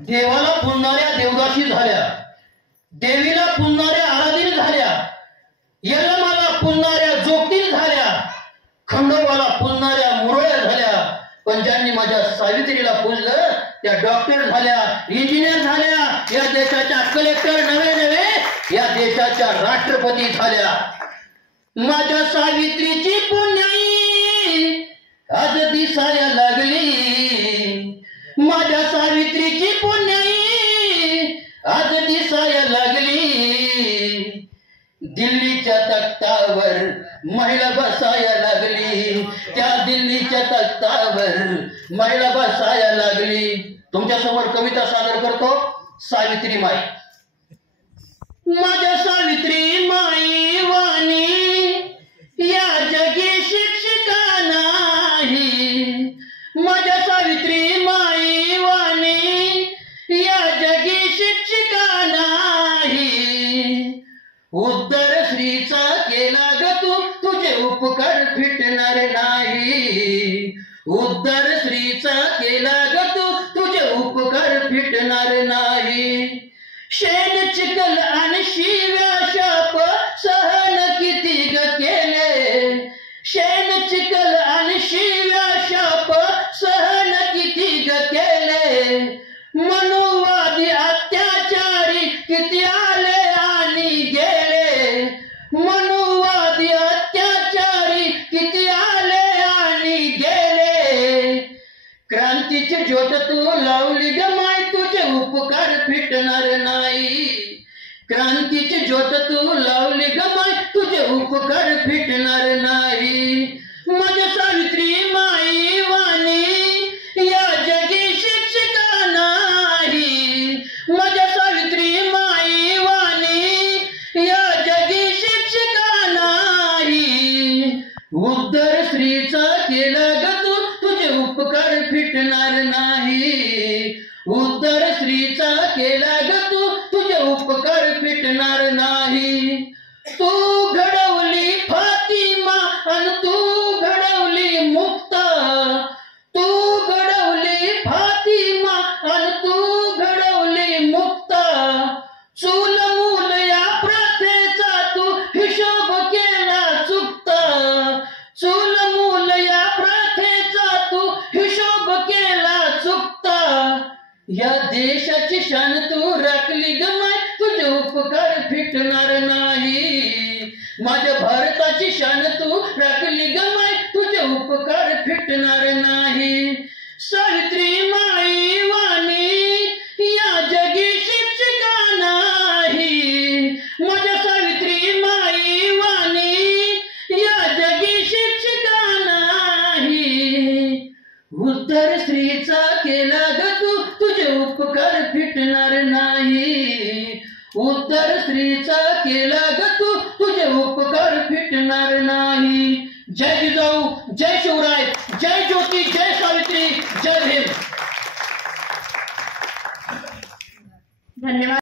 देवाला पुजणाऱ्या देवदासी झाल्या, देवीला पुजणाऱ्या आराधीन झाल्या, यलमाला पुजणाऱ्या जोगतीन झाल्या, खंडोबाला पुजणाऱ्या मुरळ्या झाल्या. पण ज्यांनी माझ्या सावित्रीला पूजलं त्या डॉक्टर झाल्या, इंजिनियर झाल्या, या देशाच्या कलेक्टर नव्हे या देशाच्या राष्ट्रपती झाल्या. माझ्या सावित्रीची पुण्याई आज दिसाया लागली, माझ्या सावित्रीची पुण्याई आज दिसाया लागली. दिल्लीच्या तख्तावर महिला बसाया लागली, त्या दिल्लीच्या तख्तावर महिला बसाया लागली. तुमच्या समोर कविता सादर करतो सावित्री माई. माझ्या सावित्री माई वाणी या जगी शिक्षिका नाही, माझ्या सावित्री माई वाणी या जगी शिक्षिका नाही. उद्धर श्रीचा केला ग तू, तुझे उपकार फिटणार नाही. उद्धर श्रीचा केला ग तू, तुझे उपकार फिटणार नाही. शेण चिखल आणि शिव्या शाप सहन किती ग केले, शेण चिखल आणि शिव्या शाप सहन किती ग केले. मनुवादी अत्याचारी किती आले आणि गेले, मनुवादी अत्याचारी किती आले आणि गेले. क्रांतीची ज्योत तू लावली ग माय, तुझे उपकार फिटणार नाही. क्रांतीची ज्योत तू लावली ग माय, तुझे उपकार फिटणार नाही. माझ्या सावित्री माई वाणी या जगी शिक्षिका नाही, माझ्या सावित्री माई वाणी या जगी शिक्षिका नाही. उद्धर श्रीचा केला ग तू, तुझे उपकार फिटणार नाही. उद्धर श्रीचा केला ग तू, तुझे उपकार फिटणार नाही. तू घडवली फातिमा आणि तू घडवली मुक्ता, तू घडवली फातिमा आणि तू घडवली मुक्ता. चूल मूल या प्रथेचा तू हिशोब केला चुकता, चूल मूल या प्रथेचा तू हिशोब केला चुकता. या देशाची शान तू राखली ग माय, तुझे उपकार फिटणार नाही. माझ्या भारताची शान तू राखली ग माय, तुझे उपकार फिटणार नाही. सावित्री माई वाणी या जगी शिक्षिका नाही, माझ्या सावित्री माई वाणी या जगी शिक्षिका नाही. उद्धर श्रीचा केला ग तू, तुझे उपकार फिटणार नाही. उद्धर श्रीचा केला ग तू, तुझे उपकार फिटणार नाही. जय जिजाऊ, जय शिवराय, जय ज्योती, जय सावित्री, जय भीम. धन्यवाद.